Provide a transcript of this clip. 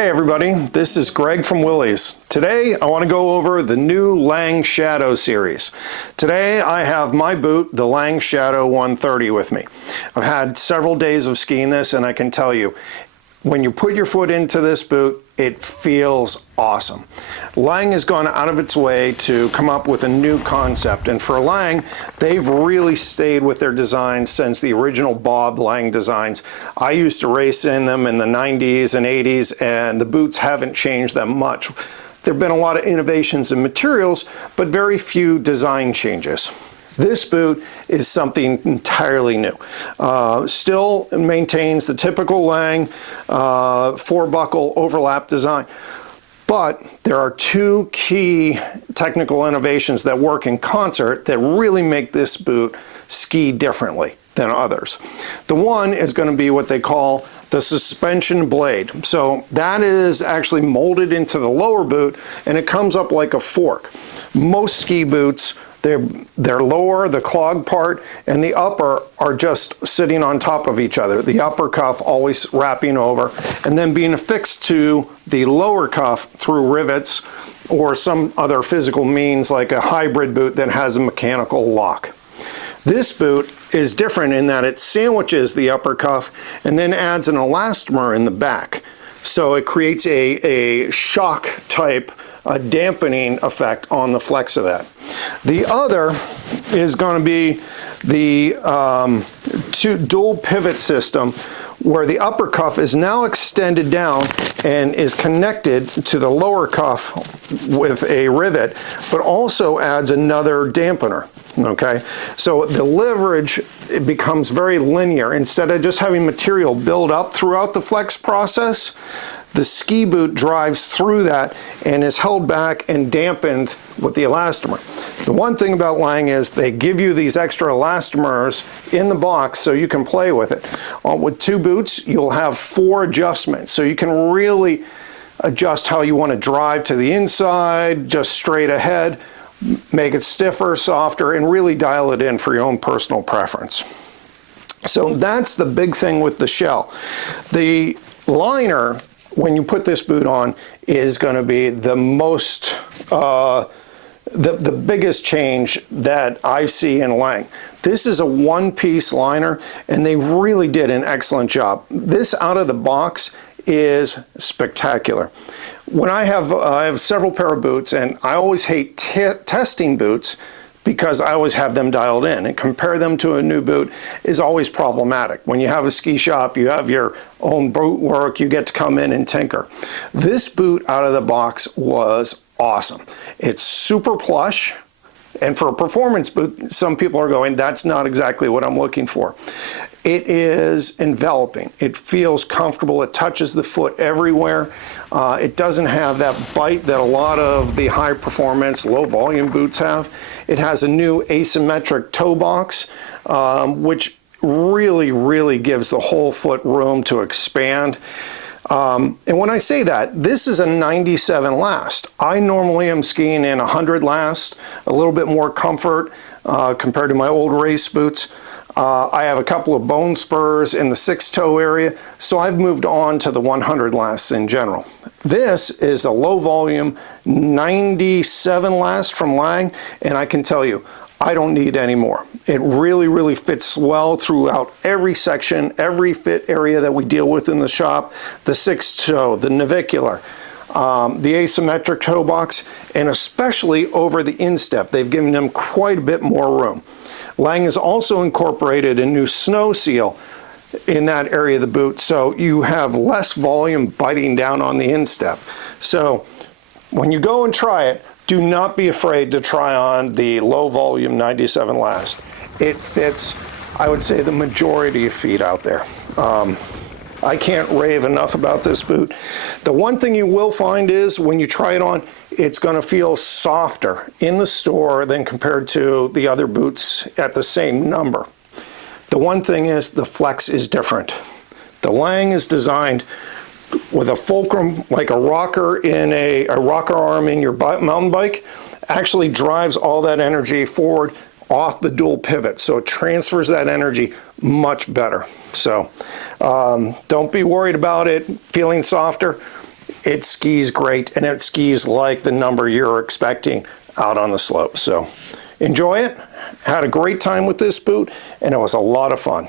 Hey everybody, this is Greg from Willi's. Today I want to go over the new Lange Shadow series. Today I have my boot, the Lange Shadow 130 with me. I've had several days of skiing this and I can tell you, when you put your foot into this boot, it feels awesome. Lange has gone out of its way to come up with a new concept, and for Lange, they've really stayed with their designs since the original Bob Lange designs. I used to race in them in the 90s and 80s, and the boots haven't changed that much. There have been a lot of innovations in materials, but very few design changes. This boot is something entirely new. Still maintains the typical Lange 4-buckle overlap design, but there are two key technical innovations that work in concert that really make this boot ski differently than others. The one is going to be what they call the suspension blade. So that is actually molded into the lower boot and it comes up like a fork. Most ski boots, they're lower, the clog part, and the upper are just sitting on top of each other. The upper cuff always wrapping over and then being affixed to the lower cuff through rivets or some other physical means like a hybrid boot that has a mechanical lock. This boot is different in that it sandwiches the upper cuff and then adds an elastomer in the back. So it creates a shock type, a dampening effect on the flex of that. The other is going to be the dual pivot system, where the upper cuff is now extended down and is connected to the lower cuff with a rivet, but also adds another dampener. Okay, so the leverage, it becomes very linear. Instead of just having material build up throughout the flex process, the ski boot drives through that and is held back and dampened with the elastomer. The one thing about Lange is they give you these extra elastomers in the box so you can play with it. With two boots, you'll have 4 adjustments, so you can really adjust how you want to drive to the inside, just straight ahead, make it stiffer, softer, and really dial it in for your own personal preference. So that's the big thing with the shell. The liner, when you put this boot on, is going to be the most, the biggest change that I see in Lange. This is a one-piece liner, and they really did an excellent job. This out of the box is spectacular. When I have several pair of boots, and I always hate testing boots because I always have them dialed in, and compare them to a new boot is always problematic. When you have a ski shop, you have your own boot work, you get to come in and tinker. This boot out of the box was awesome. It's super plush, and for a performance boot, some people are going, that's not exactly what I'm looking for. It is enveloping. It feels comfortable. It touches the foot everywhere. It doesn't have that bite that a lot of the high performance, low volume boots have. It has a new asymmetric toe box, which really gives the whole foot room to expand. And when I say that, this is a 97 last. I normally am skiing in 100 last, a little bit more comfort compared to my old race boots. I have a couple of bone spurs in the 6-toe area, so I've moved on to the 100 lasts in general. This is a low volume 97 last from Lange, and I can tell you, I don't need any more. It really fits well throughout every section, every fit area that we deal with in the shop, the 6-toe, the navicular, the asymmetric toe box, and especially over the instep. They've given them quite a bit more room. Lange has also incorporated a new snow seal in that area of the boot, so you have less volume biting down on the instep. So when you go and try it, do not be afraid to try on the low volume 97 last. It fits, I would say, the majority of feet out there. I can't rave enough about this boot. The one thing you will find is when you try it on, it's going to feel softer in the store than compared to the other boots at the same number. The one thing is the flex is different. The Lange is designed with a fulcrum, like a rocker in a rocker arm in your mountain bike, actually drives all that energy forward off the dual pivot, so it transfers that energy much better. So don't be worried about it feeling softer. it skis great, and it skis like the number you're expecting out on the slope. So enjoy it. Had a great time with this boot, and it was a lot of fun.